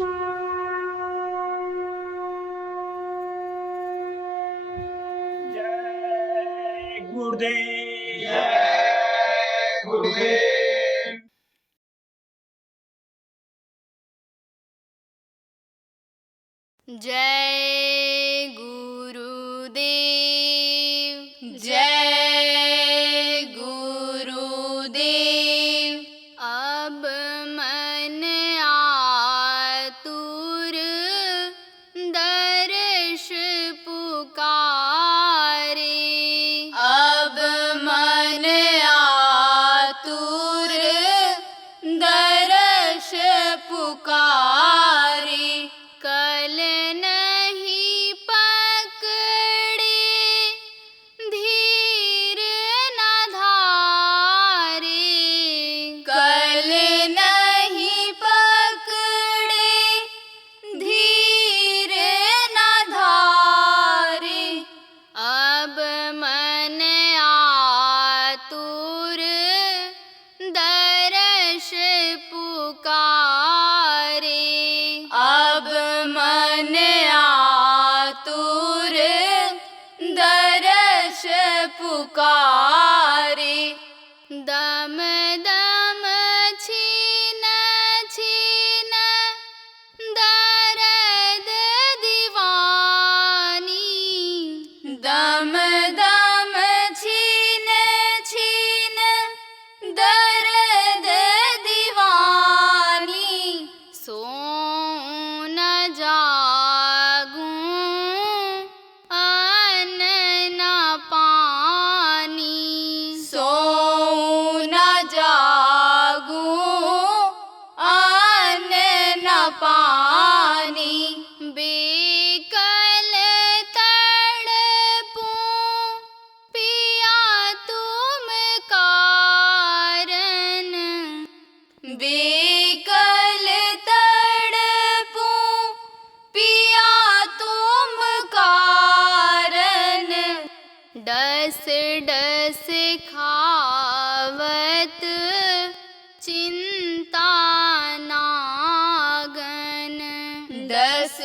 जय गुरुदेव। जय गुरुदेव। जय गुरुदेव। जय गुरुदेव। अब मन आतुर दर्श पुकारे। अब मन आतुर दर्श पुकारे। कल नहीं पकड़े धीर न धारे। कल नहीं पकड़े धीर न धारे। अब मन आतुर दर्श पुकारे। अब मन आतुर दर्श पुकारे। दम दम छीन छीन दर्द दीवानी। दम दम छीन छीन दर्द दीवानी। सो न जागूं अन्न न पानी। सो न जागूं अन्न न पानी। बेकल तड़पूं पिया तुम कारण। बेकल तड़पूं पिया तुम कारण। डस डस खावत चिंता नागन। डस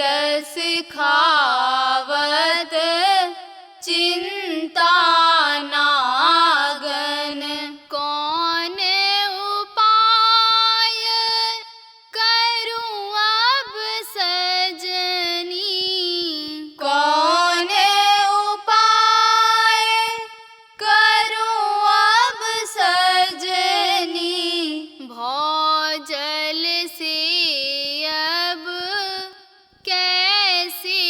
डस खावत चिंता नागन। कौन उपाय करूं अब सजनी। कौन उपाय करूं अब सजनी। भौजल से अब कैसे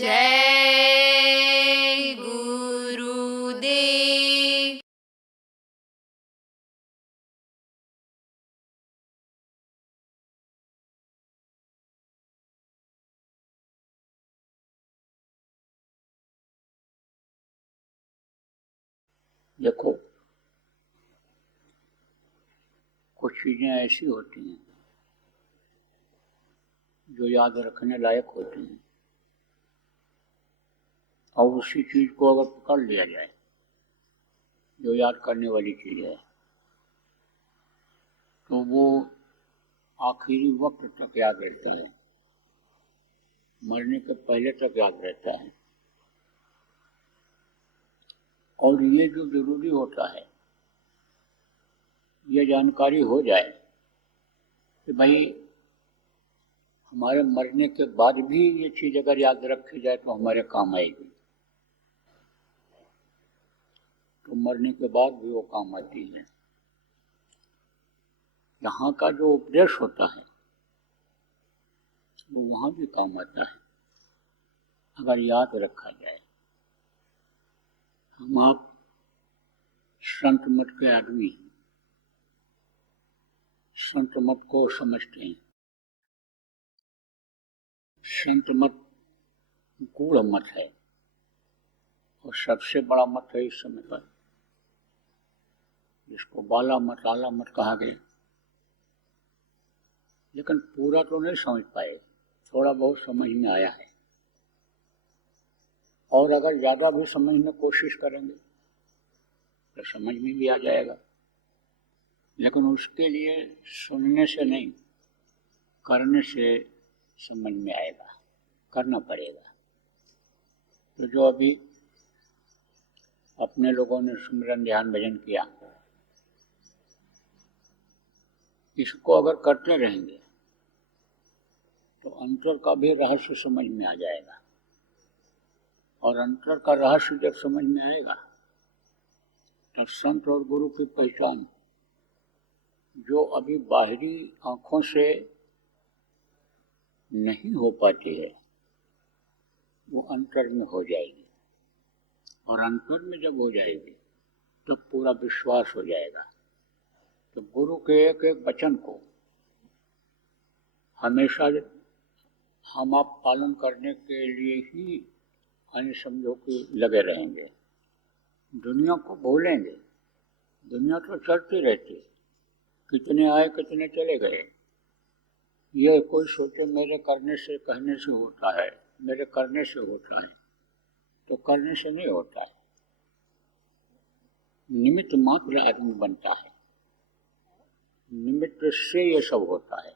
जय गुरुदेव। देखो, कुछ चीजें ऐसी होती हैं जो याद रखने लायक होती हैं, और उसी चीज को अगर पकड़ लिया जाए जो याद करने वाली चीज है, तो वो आखिरी वक्त तक याद रहता है, मरने के पहले तक याद रहता है। और ये जो जरूरी होता है, ये जानकारी हो जाए कि भाई हमारे मरने के बाद भी ये चीज अगर याद रखी जाए तो हमारे काम आएगी, तो मरने के बाद भी वो काम आती है। यहाँ का जो उपदेश होता है वो वहाँ भी काम आता है अगर याद रखा जाए। हम आप संत मत के आदमी हैं, संत मत को समझते हैं। संत मत गूढ़ मत है और सबसे बड़ा मत है इस समय पर, जिसको बाला मत आला मत कहा गया। लेकिन पूरा तो नहीं समझ पाए, थोड़ा बहुत समझ में आया है, और अगर ज्यादा भी समझने की कोशिश करेंगे तो समझ में भी आ जाएगा। लेकिन उसके लिए सुनने से नहीं, करने से समझ में आएगा, करना पड़ेगा। तो जो अभी अपने लोगों ने सुमिरन ध्यान भजन किया, इसको अगर करते रहेंगे तो अंतर का भी रहस्य समझ में आ जाएगा। और अंतर का रहस्य जब समझ में आएगा तब संत और गुरु की पहचान जो अभी बाहरी आंखों से नहीं हो पाती है, वो अंतर में हो जाएगी। और अंतर में जब हो जाएगी तो पूरा विश्वास हो जाएगा। तो गुरु के एक एक वचन को हमेशा हम आप पालन करने के लिए ही अन्य समझो कि लगे रहेंगे। दुनिया को भूलेंगे, दुनिया तो चलती रहती है, कितने आए कितने चले गए। ये कोई सोचे मेरे करने से कहने से होता है, मेरे करने से होता है, तो करने से नहीं होता है। निमित्त मात्र आदमी बनता है, निमित्त से ये सब होता है।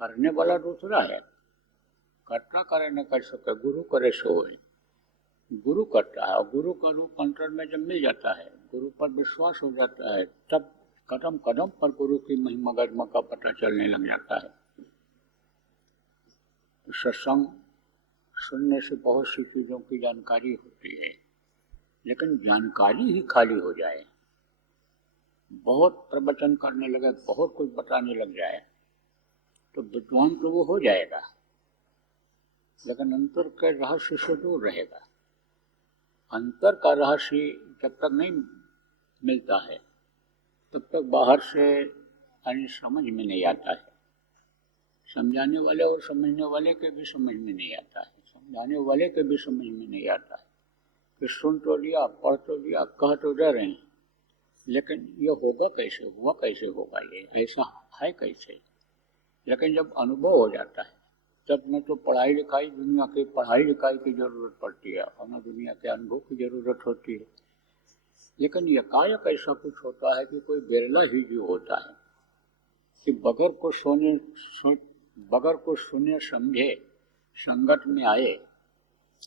करने वाला दूसरा है, कर्ता करे न कर सके, गुरु करे सो है। गुरु करता है और गुरु का रूप अंतर में जब मिल जाता है, गुरु पर विश्वास हो जाता है, तब कदम कदम पर गुरु की महिमा गरिमा का पता चलने लग जाता है। तो सत्संग सुनने से बहुत सी चीजों की जानकारी होती है, लेकिन जानकारी ही खाली हो जाए, बहुत प्रवचन करने लगे, बहुत कुछ बताने लग जाए, तो विद्वान तो वो हो जाएगा, लेकिन अंतर के रहस्य से दूर रहेगा। अंतर का रहस्य जब तक नहीं मिलता है तब तक बाहर से अन्य समझ में नहीं आता है। समझाने वाले और समझने वाले के भी समझ में नहीं आता है, समझाने वाले के भी समझ में नहीं आता है कि सुन तो लिया, पढ़ तो लिया, कह तो दे रहे हैं, लेकिन ये होगा कैसे, हुआ कैसे होगा, ये ऐसा है कैसे। लेकिन जब अनुभव हो जाता है तब न तो पढ़ाई लिखाई, दुनिया की पढ़ाई लिखाई की जरूरत पड़ती है और न दुनिया के अनुभव की जरूरत होती है। लेकिन एकाएक ऐसा कुछ होता है कि कोई बिरला ही जो होता है कि बगैर को सुने समझे संगत में आए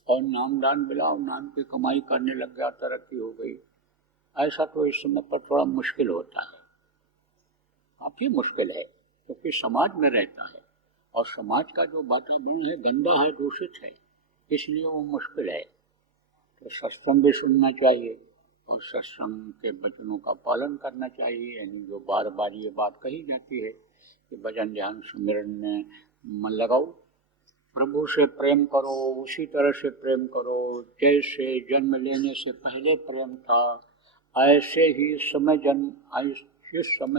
और नामदान बिलाओ, नाम की कमाई करने लग गया, तरक्की हो गई। ऐसा तो इस समय पर थोड़ा मुश्किल होता है, काफी मुश्किल है, क्योंकि समाज में रहता है और समाज का जो वातावरण है गंदा है, दूषित है, इसलिए वो मुश्किल है। तो सत्संग भी सुनना चाहिए और सत्संग के वचनों का पालन करना चाहिए। यानी जो बार बार ये बात कही जाती है कि भजन ध्यान सुमिरन में मन लगाओ, प्रभु से प्रेम करो, उसी तरह से प्रेम करो जैसे जन्म लेने से पहले प्रेम था। ऐसे ही इस समय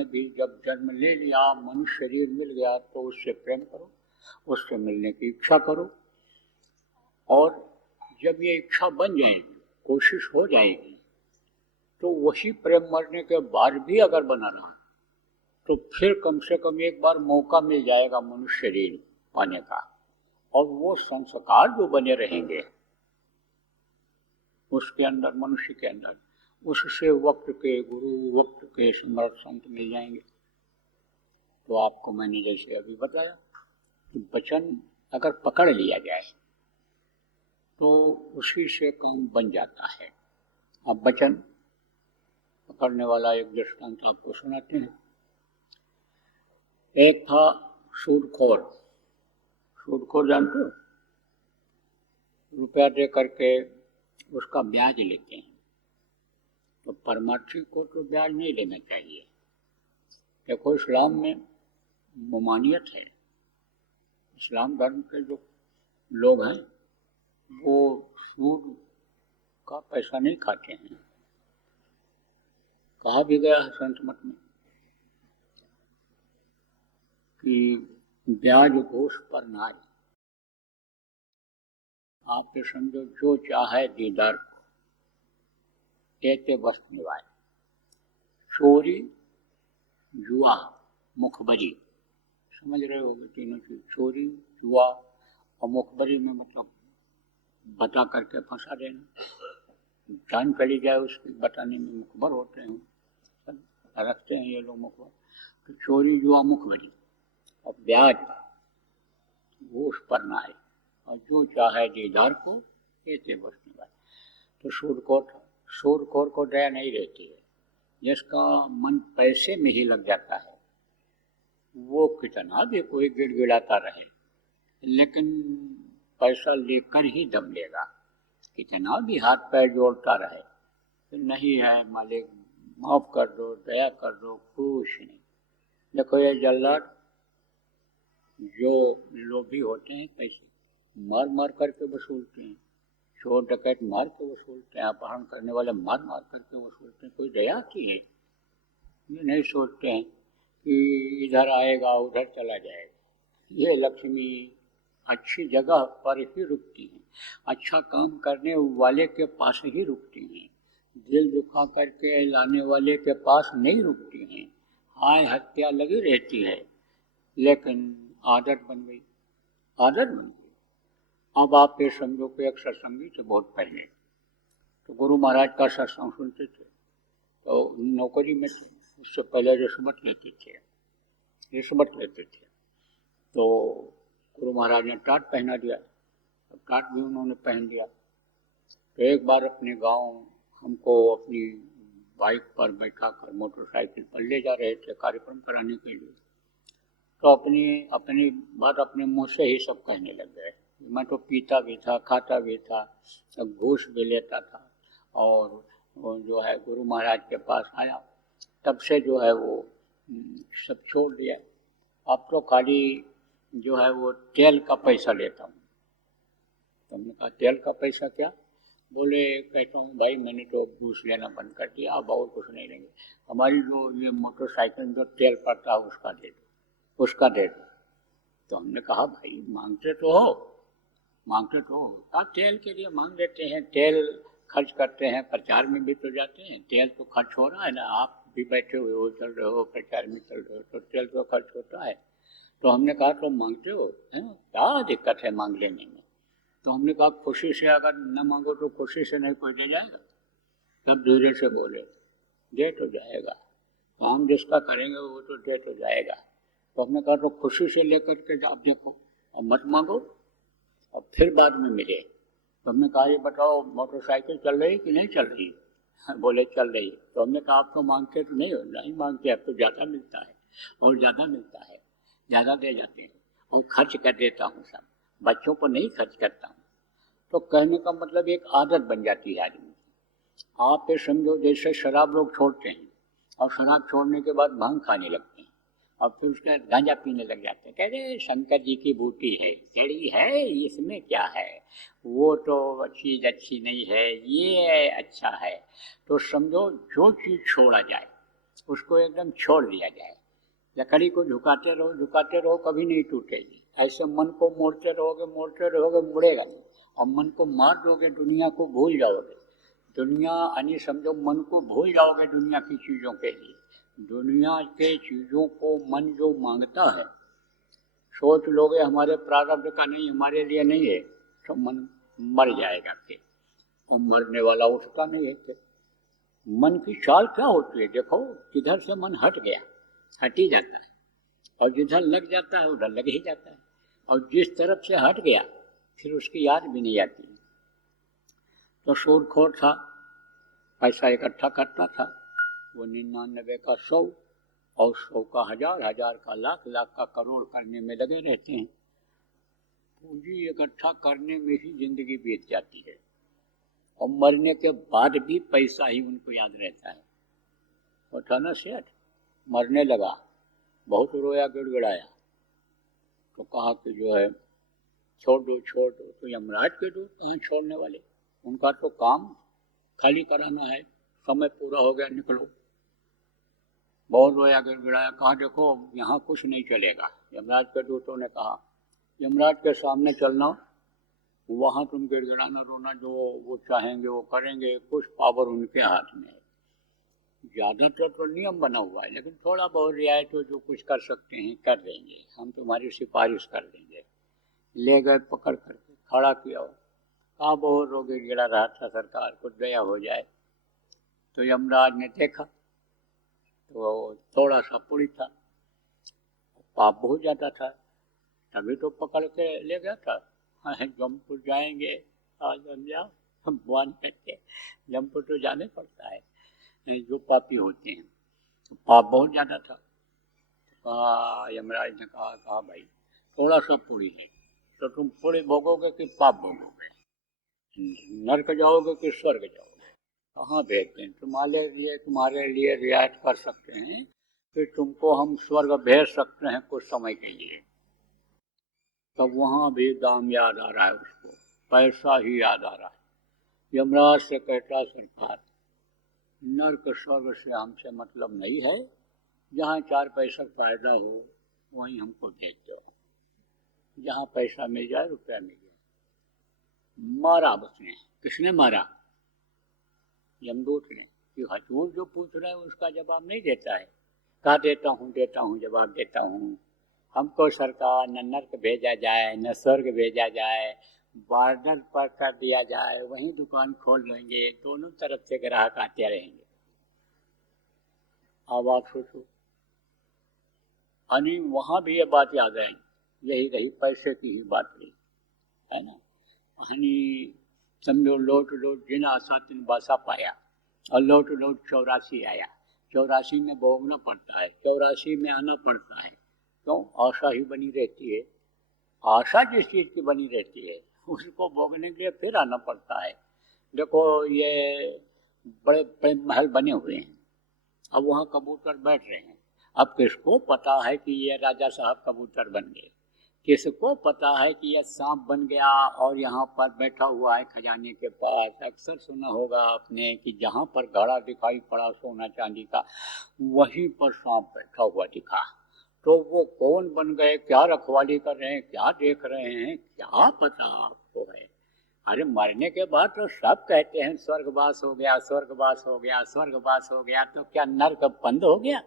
भी जब जन्म ले लिया, मनुष्य शरीर मिल गया, तो उससे प्रेम करो, उससे मिलने की इच्छा करो। और जब ये इच्छा बन जाएगी, कोशिश हो जाएगी, तो वही प्रेम मरने के बाद भी अगर बना रहा, तो फिर कम से कम एक बार मौका मिल जाएगा मनुष्य शरीर पाने का। और वो संस्कार जो बने रहेंगे उसके अंदर, मनुष्य के अंदर, उससे वक्त के गुरु, वक्त के समर्थ संत मिल जाएंगे। तो आपको मैंने जैसे अभी बताया कि वचन अगर पकड़ लिया जाए तो उसी से काम बन जाता है। अब वचन पकड़ने वाला एक दृष्टांत आपको सुनाते हैं। एक था सूदखोर। सूदखोर जानते हो? रुपया दे करके उसका ब्याज लेते हैं। तो परमार्थी को तो ब्याज नहीं लेना चाहिए। देखो, इस्लाम में ममानियत है। इस्लाम धर्म के जो लोग हैं वो सूद का पैसा नहीं खाते हैं। कहा भी गया है संत मत में कि ब्याज घूस पर नाज। आप ये समझो, जो चाहे दीदार को देते बस निवाय। चोरी, जुआ, मुखबरी, समझ रहे होगे तीनों चीज। चोरी, जुआ और मुखबरी में मतलब बता करके फंसा देना। जान चली जाए उसकी बताने में मुखबर होते हैं, रखते हैं ये लोग मुखबर। तो चोरी, जुआ, मुखबरी और ब्याज वो उस पर ना आए। और जो चाहे दीदार को देते बस निवाय। तो सूदखोर को दया नहीं रहती है। जिसका मन पैसे में ही लग जाता है, वो कितना भी कोई गिड़गिड़ाता रहे, लेकिन पैसा लेकर ही दम लेगा। कितना भी हाथ पैर जोड़ता रहे, तो नहीं है मालिक, माफ कर दो, दया कर दो, कुछ नहीं। देखो, ये जल्लाद जो लोभी होते हैं, पैसे मार मार करके वसूलते हैं। चोर डकैत मार के वसूलते हैं, अपहरण करने वाले मार मार करके वसूलते हैं। कोई दया की है? ये नहीं सोचते हैं कि इधर आएगा उधर चला जाएगा। ये लक्ष्मी अच्छी जगह पर ही रुकती हैं, अच्छा काम करने वाले के पास ही रुकती हैं। दिल दुखा करके लाने वाले के पास नहीं रुकती हैं। हाय हत्या लगी रहती है, लेकिन आदत बन गई, आदत बन गई। अब आप ये समझो कि एक सत्संगी थे बहुत पहले, तो गुरु महाराज का सत्संग सुनते थे। तो नौकरी में थे, उससे पहले रिश्वत लेते थे। तो गुरु महाराज ने टाट पहना दिया, तो टाट भी उन्होंने पहन दिया। तो एक बार अपने गांव हमको अपनी बाइक पर बैठा कर मोटरसाइकिल पर ले जा रहे थे कार्यक्रम कराने के लिए। तो अपनी बात अपने मुँह से ही सब कहने लग गए। मैं तो पीता भी था, खाता भी था, घूस भी लेता था। और वो जो है गुरु महाराज के पास आया, तब से जो है वो सब छोड़ दिया। अब तो खाली जो है वो तेल का पैसा लेता हूँ। तो हमने कहा, तेल का पैसा क्या? बोले, कहता हूँ भाई मैंने तो घूस लेना बंद कर दिया, अब और कुछ नहीं लेंगे। हमारी जो ये मोटरसाइकिल जो तेल पड़ता है उसका दे दो। तो हमने कहा, भाई मांगते तो हो, तेल के लिए मांग लेते हैं, तेल खर्च करते हैं, प्रचार में भी तो जाते हैं, तेल तो खर्च हो रहा है ना। आप भी बैठे हुए हो, चल रहे हो, प्रचार में चल रहे हो, तो तेल तो खर्च होता है। तो हमने कहा, तो मांगते हो, है ना, क्या दिक्कत है मांग लेने में? तो हमने कहा, खुशी से अगर न मांगो तो खुशी से नहीं कोई दे जाएगा। तब धीरे से बोले, दे तो जाएगा, तो हम जिसका करेंगे वो तो दे तो जाएगा। तो हमने कहा, तो खुशी से लेकर के आप देखो और मत मांगो, और फिर बाद में मिले। तो हमने कहा, ये बताओ मोटरसाइकिल चल रही कि नहीं चल रही? बोले चल रही। तो हमने कहा, आप तो मांगते तो नहीं मांगते, अब तो ज़्यादा मिलता है और ज़्यादा मिलता है, ज़्यादा दे जाते हैं और खर्च कर देता हूँ सब, बच्चों पर नहीं खर्च करता हूँ। तो कहने का मतलब एक आदत बन जाती है आदमी की। आप ये समझो, जैसे शराब लोग छोड़ते हैं और शराब छोड़ने के बाद भांग खाने लगते हैं, और फिर उसका गांजा पीने लग जाते हैं, कहते शंकर जी की बूटी है, टेढ़ी है, इसमें क्या है, वो तो चीज़ अच्छी नहीं है, ये अच्छा है। तो समझो जो चीज़ छोड़ा जाए उसको एकदम छोड़ दिया जाए। लकड़ी को झुकाते रहो कभी नहीं टूटेगी। ऐसे मन को मोड़ते रहोगे मुड़ेगा नहीं। और मन को मार दोगे दुनिया को भूल जाओगे। दुनिया यानी समझो मन को भूल जाओगे दुनिया की चीज़ों के लिए। दुनिया के चीज़ों को मन जो मांगता है, सोच लोगे हमारे प्रारब्ध का नहीं, हमारे लिए नहीं है, तो मन मर जाएगा फिर। और मरने वाला उठता नहीं है फिर। मन की चाल क्या होती है, देखो किधर से मन हट गया हट ही जाता है, और जिधर लग जाता है उधर लग ही जाता है, और जिस तरफ से हट गया फिर उसकी याद भी नहीं आती। तो सूदखोर था, पैसा इकट्ठा करता था, वो 99 का 100 और 100 का 1000, 1000 का लाख, लाख का करोड़ करने में लगे रहते हैं। पूंजी इकट्ठा करने में ही जिंदगी बीत जाती है, और मरने के बाद भी पैसा ही उनको याद रहता है। वो था ना सेठ, मरने लगा, बहुत रोया गिड़गिड़ाया, तो कहा कि जो है छोड़ दो। तो यमराज के दूत हैं छोड़ने वाले, उनका तो काम खाली कराना है, समय पूरा हो गया निकलो। बहुत रोया गिड़गिड़ाया, कहा देखो यहाँ कुछ नहीं चलेगा। यमराज के दूतों ने कहा यमराज के सामने चलना, वहाँ तुम गिड़गिड़ाना रोना, जो वो चाहेंगे वो करेंगे, कुछ पावर उनके हाथ में है। ज़्यादातर तो नियम बना हुआ है, लेकिन थोड़ा बहुत रियायत हो, जो कुछ कर सकते हैं कर देंगे, हम तुम्हारी सिफारिश कर देंगे। ले गए पकड़ करके खड़ा किया, कहा बहुत रो गिड़गिड़ा रहा था, सरकार को दया हो जाए। तो यमराज ने देखा तो थोड़ा सा पुड़ी था, पाप बहुत ज़्यादा था, तभी तो पकड़ के ले गया था। जमपुर जाएंगे, आज हम जाओ भगवान करके, जमपुर तो जाने पड़ता है जो पापी होते हैं। तो पाप बहुत ज़्यादा था। यमराज ने कहा भाई थोड़ा सा पूरी है, तो तुम पूरी भोगोगे कि पाप भोगोगे, नरक जाओगे कि स्वर्ग जाओगे, कहाँ भेजते हैं। तुम्हारे लिए रियायत कर सकते हैं कि तुमको हम स्वर्ग भेज सकते हैं कुछ समय के लिए। तब वहाँ भी दाम याद आ रहा है उसको, पैसा ही याद आ रहा है। यमराज से कहता सरकार, नरक स्वर्ग से हमसे मतलब नहीं है, जहाँ 4 पैसा फायदा हो वहीं हमको भेज दो, जहाँ पैसा मिल जाए, रुपया मिल जाए। मारा उसने। किसने मारा? यमदूत ने। कि हजूर जो पूछ रहे हैं उसका जवाब नहीं देता है। कहा देता हूँ जवाब देता हूँ। हमको सरकार न नरक भेजा जाए न स्वर्ग भेजा जाए, बॉर्डर पर कर दिया जाए, वहीं दुकान खोल लेंगे, दोनों तरफ से ग्राहक आते रहेंगे। अब आप सोचो, यानी वहाँ भी ये बात याद है, यही रही पैसे की ही बात रही, है ना। यानी समझो लोट जिन आशा तिन बासा पाया, और लोट 84 आया। 84 में भोगना पड़ता है, 84 में आना पड़ता है। क्यों? आशा ही बनी रहती है। आशा जिस चीज़ की बनी रहती है उसको भोगने के लिए फिर आना पड़ता है। देखो ये बड़े बड़े महल बने हुए हैं, अब वहाँ कबूतर बैठ रहे हैं। अब किसको पता है कि ये राजा साहब कबूतर बन गए, किसको पता है कि यह सांप बन गया और यहाँ पर बैठा हुआ है खजाने के पास। अक्सर सुना होगा आपने कि जहाँ पर घड़ा दिखाई पड़ा सोना चांदी का, वहीं पर सांप बैठा हुआ दिखा। तो वो कौन बन गए, क्या रखवाली कर रहे हैं, क्या देख रहे हैं, क्या पता आपको है। अरे मरने के बाद तो सब कहते हैं स्वर्गवास हो गया, स्वर्गवास हो गया, स्वर्गवास हो गया। तो क्या नरक बंद हो गया?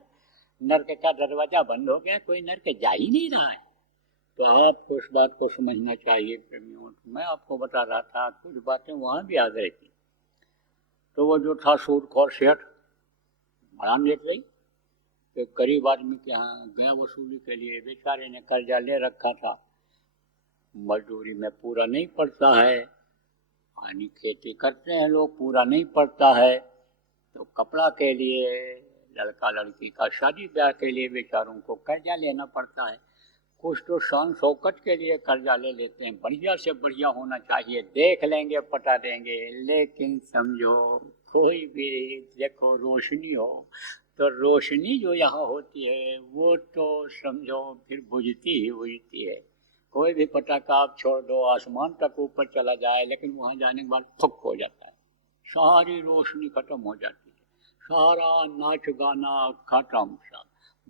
नरक का दरवाजा बंद हो गया? कोई नरक जा ही नहीं रहा है। तो आपको इस बात को समझना चाहिए प्रेमियों। मैं आपको बता रहा था, कुछ बातें वहाँ भी याद रहती। तो वो जो था सूदखोर सेठ, बड़ा नेट रही, एक गरीब आदमी के यहाँ गया वसूली के लिए। बेचारे ने कर्जा ले रखा था, मजदूरी में पूरा नहीं पड़ता है, यानी खेती करते हैं लोग, पूरा नहीं पड़ता है। तो कपड़ा के लिए, लड़का लड़की का शादी ब्याह के लिए बेचारों को कर्जा लेना पड़ता है। कुछ तो शान शौकत के लिए कर्जा ले लेते हैं, बढ़िया से बढ़िया होना चाहिए, देख लेंगे पटा देंगे। लेकिन समझो कोई भी देखो रोशनी हो तो रोशनी जो यहाँ होती है वो तो समझो फिर बुझती ही बुझती है। कोई भी पटाखा आप छोड़ दो आसमान तक ऊपर चला जाए, लेकिन वहाँ जाने के बाद फुक हो जाता है, सारी रोशनी खत्म हो जाती है, सारा नाच गाना खत्म सब।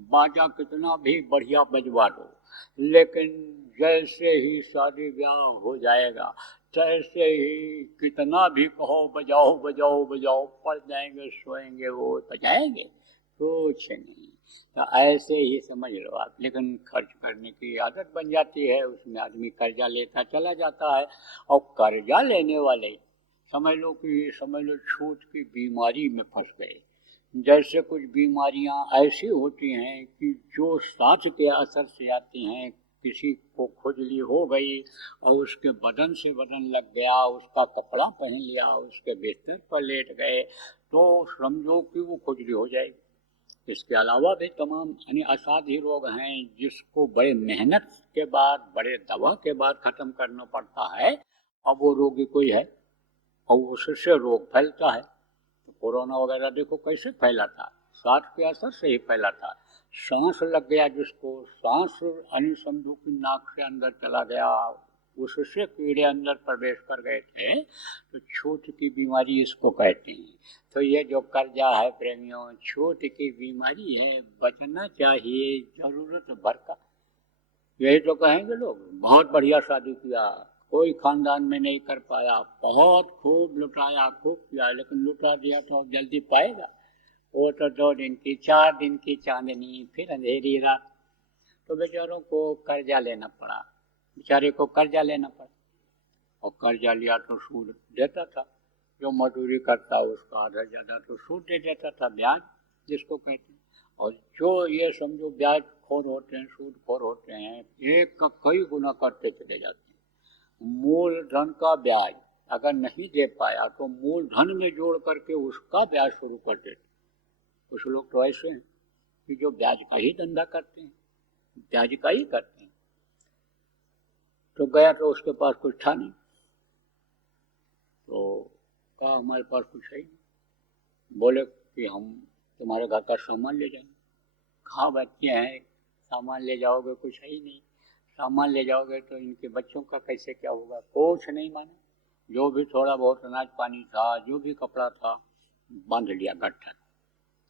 बाजा कितना भी बढ़िया बजवा दो, लेकिन जैसे ही शादी ब्याह हो जाएगा तैसे ही कितना भी कहो बजाओ बजाओ बजाओ, पड़ जाएंगे सोएंगे वो बजाएंगे कुछ नहीं। तो ऐसे ही समझ लो आप। लेकिन खर्च करने की आदत बन जाती है, उसमें आदमी कर्जा लेता चला जाता है, और कर्जा लेने वाले समझ लो छूत की बीमारी में फंस गए। जैसे कुछ बीमारियां ऐसी होती हैं कि जो सांस के असर से आती हैं, किसी को खुजली हो गई और उसके बदन से बदन लग गया, उसका कपड़ा पहन लिया, उसके बिस्तर पर लेट गए, तो समझो कि वो खुजली हो जाएगी। इसके अलावा भी तमाम यानी असाध्य रोग हैं जिसको बड़े मेहनत के बाद, बड़े दवा के बाद खत्म करना पड़ता है, अब वो रोगी कोई है और उससे रोग फैलता है। तो कोरोना वगैरह देखो कैसे फैला था, सांस के असर से ही फैला था। सांस लग गया जिसको, सांस यानी समझो कि नाक से अंदर चला गया, उससे कीड़े अंदर प्रवेश कर गए थे, तो छूत की बीमारी इसको कहते हैं। तो ये जो कर्जा है प्रेमियों, छूत की बीमारी है, बचना चाहिए जरूरत भर का। यही तो कहेंगे लोग, बहुत बढ़िया शादी किया, कोई खानदान में नहीं कर पाया, बहुत खूब लुटाया खूब किया, लेकिन लुटा दिया तो जल्दी पाएगा? वो तो 2 दिन की 4 दिन की चांदनी, फिर अंधेरी रात। तो बेचारों को कर्जा लेना पड़ा, बेचारे को कर्जा लेना पड़ा, और कर्जा लिया तो सूद देता था, जो मजदूरी करता उसका आधा ज़्यादा तो सूद दे देता था, ब्याज जिसको कहते हैं। और जो ये समझो ब्याज खोर होते हैं, सूद खोर होते हैं, एक का कई गुना करते चले जाते हैं। मूल धन का ब्याज अगर नहीं दे पाया तो मूल धन में जोड़ करके उसका ब्याज शुरू कर देते। कुछ लोग तो ऐसे हैं कि जो ब्याज का ही धंधा करते हैं, ब्याज का ही करते हैं। तो गया तो उसके पास कुछ था नहीं, तो कहा हमारे पास कुछ है ही नहीं। बोले कि हम तुम्हारे घर का सामान ले जाएंगे। कहाँ बच्चे हैं, सामान ले जाओगे, कुछ है ही नहीं, सामान ले जाओगे तो इनके बच्चों का कैसे क्या होगा? कुछ नहीं माने, जो भी थोड़ा बहुत अनाज पानी था, जो भी कपड़ा था, बांध लिया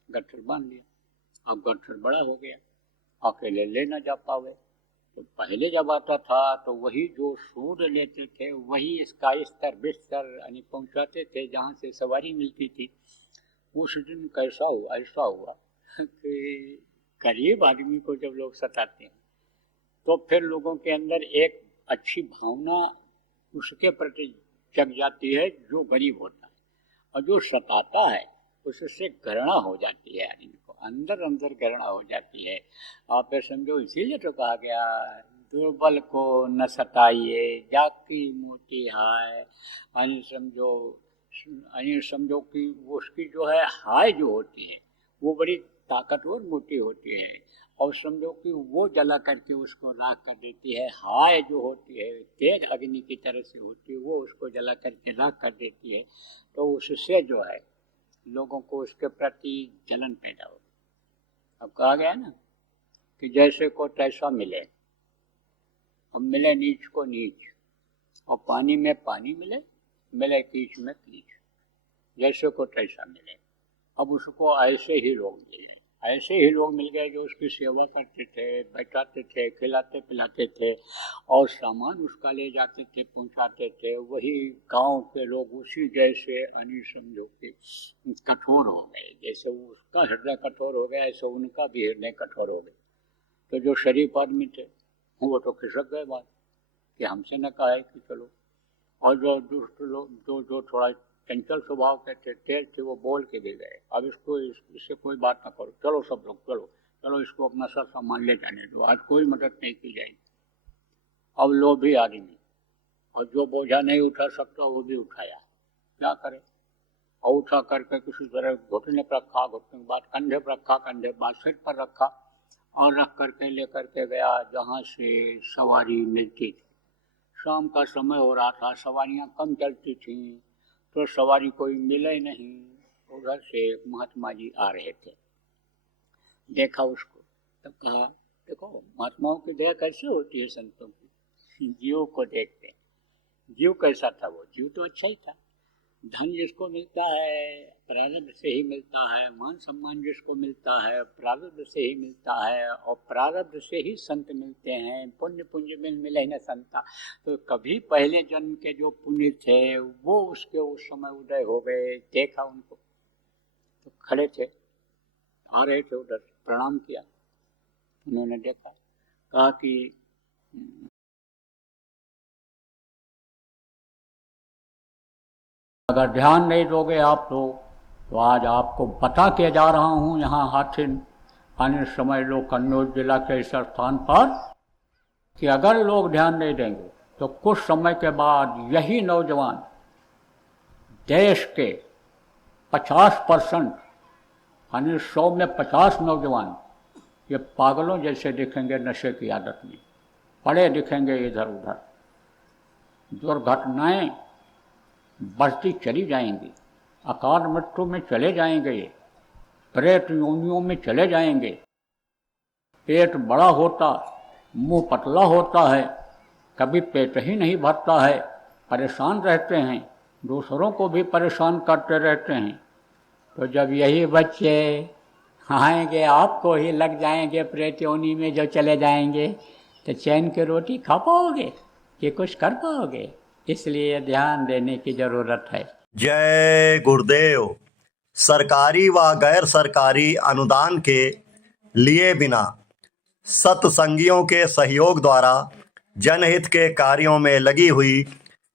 गट्ठर बांध लिया। अब गट्ठर बड़ा हो गया, अकेले ले ना जा पावे। तो पहले जब आता था तो वही जो सूद लेते थे वही इसका स्तर बिस्तर यानी पहुँचाते थे जहाँ से सवारी मिलती थी। उस दिन कैसा हुआ, ऐसा हुआ कि गरीब आदमी को जब लोग सताते हैं तो फिर लोगों के अंदर एक अच्छी भावना उसके प्रति जग जाती है जो गरीब होता है, और जो सताता है उससे घृणा हो जाती है, इनको अंदर अंदर घृणा हो जाती है। आप समझो इसीलिए तो कहा गया दुर्बल को न सताइए जाकी मोटी हाय। समझो कि उसकी जो है हाय जो होती है वो बड़ी ताकतवर मोटी होती है, और समझो कि वो जला करके उसको राख कर देती है। हाय जो होती है तेज अग्नि की तरह से होती है, वो उसको जला करके राख कर देती है। तो उससे जो है लोगों को उसके प्रति जलन पैदा हो। अब कहा गया ना कि जैसे को तैसा मिले, अब मिले नीच को नीच, और पानी में पानी मिले, मिले कीच में कीच, जैसे को तैसा मिले। अब उसको ऐसे ही लोग मिल गए, ऐसे ही लोग मिल गए जो उसकी सेवा करते थे, बैठाते थे, खिलाते पिलाते थे, और सामान उसका ले जाते थे, पहुंचाते थे। वही गांव के लोग उसी जैसे यानी समझो कि कठोर हो गए, जैसे उसका हृदय कठोर हो गया ऐसे उनका भी हृदय कठोर हो गया। तो जो शरीफ आदमी थे वो तो खिसक गए बात कि हमसे न कहा है कि चलो, और जो दुष्ट लोग जो थोड़ा चंचल स्वभाव के थे, तेज थे, वो बोल के भी गए अब इससे कोई बात ना करो, चलो सब लोग चलो इसको अपना सब सामान ले जाने दो, आज कोई मदद नहीं की जाएगी। अब लोभी आदमी, और जो बोझा नहीं उठा सकता वो भी उठाया, क्या करे, और उठा करके किसी तरह घुटने पर रखा, घुटने के बाद कंधे पर रखा, कंधे बाद सिर पर रखा, और रख करके लेकर के गया जहाँ से सवारी मिलती थी। शाम का समय हो रहा था, सवारियाँ कम चलती थीं, तो सवारी कोई मिले नहीं। उधर से महात्मा जी आ रहे थे, देखा उसको, तब कहा देखो महात्माओं की दया कैसे होती है संतों की, जीव को देखते हैं। जीव कैसा था, वो जीव तो अच्छा ही था। धन जिसको मिलता है प्रारब्ध से ही मिलता है, मान सम्मान जिसको मिलता है प्रारब्ध से ही मिलता है, और प्रारब्ध से ही संत मिलते हैं। पुण्य पुंज में मिले न संता, तो कभी पहले जन्म के जो पुण्य थे वो उसके उस समय उदय हो गए। देखा उनको, तो खड़े थे, आ रहे थे उधर, प्रणाम किया। उन्होंने देखा, कहा कि अगर ध्यान नहीं दोगे आप लोग, तो आज आपको बता के जा रहा हूँ यहाँ हाथिन आने समय लो कन्नौज जिला के इस स्थान पर, कि अगर लोग ध्यान नहीं देंगे तो कुछ समय के बाद यही नौजवान देश के 50% यानी 100 में 50 नौजवान ये पागलों जैसे दिखेंगे, नशे की आदत में पड़े दिखेंगे इधर उधर। दुर्घटनाएं बढ़ती चली जाएंगी, अकाल मृत्यु में चले जाएंगे, ये प्रेत योनियों में चले जाएंगे। पेट बड़ा होता, मुंह पतला होता है, कभी पेट ही नहीं भरता है, परेशान रहते हैं, दूसरों को भी परेशान करते रहते हैं। तो जब यही बच्चे आएंगे, आपको ही लग जाएंगे प्रेत योनि में जो चले जाएंगे, तो चैन की रोटी खा पाओगे कि कुछ कर पाओगे? इसलिए ध्यान देने की जरूरत है। जय गुरुदेव। सरकारी व गैर सरकारी अनुदान के लिए बिना सत्संगियों के सहयोग द्वारा जनहित के कार्यों में लगी हुई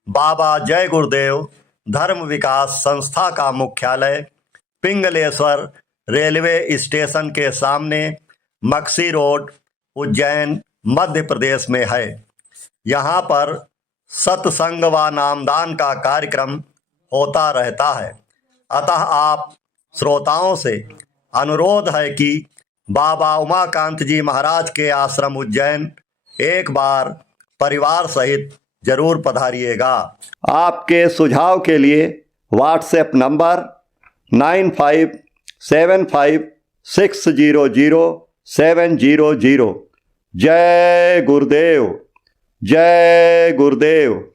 बाबा जय गुरुदेव धर्म विकास संस्था का मुख्यालय पिंगलेश्वर रेलवे स्टेशन के सामने मक्सी रोड, उज्जैन, मध्य प्रदेश में है। यहाँ पर सत्संग व नामदान का कार्यक्रम होता रहता है। अतः आप श्रोताओं से अनुरोध है कि बाबा उमाकांत जी महाराज के आश्रम उज्जैन एक बार परिवार सहित जरूर पधारिएगा। आपके सुझाव के लिए व्हाट्सएप नंबर 9575600700। जय गुरुदेव, जय गुरुदेव।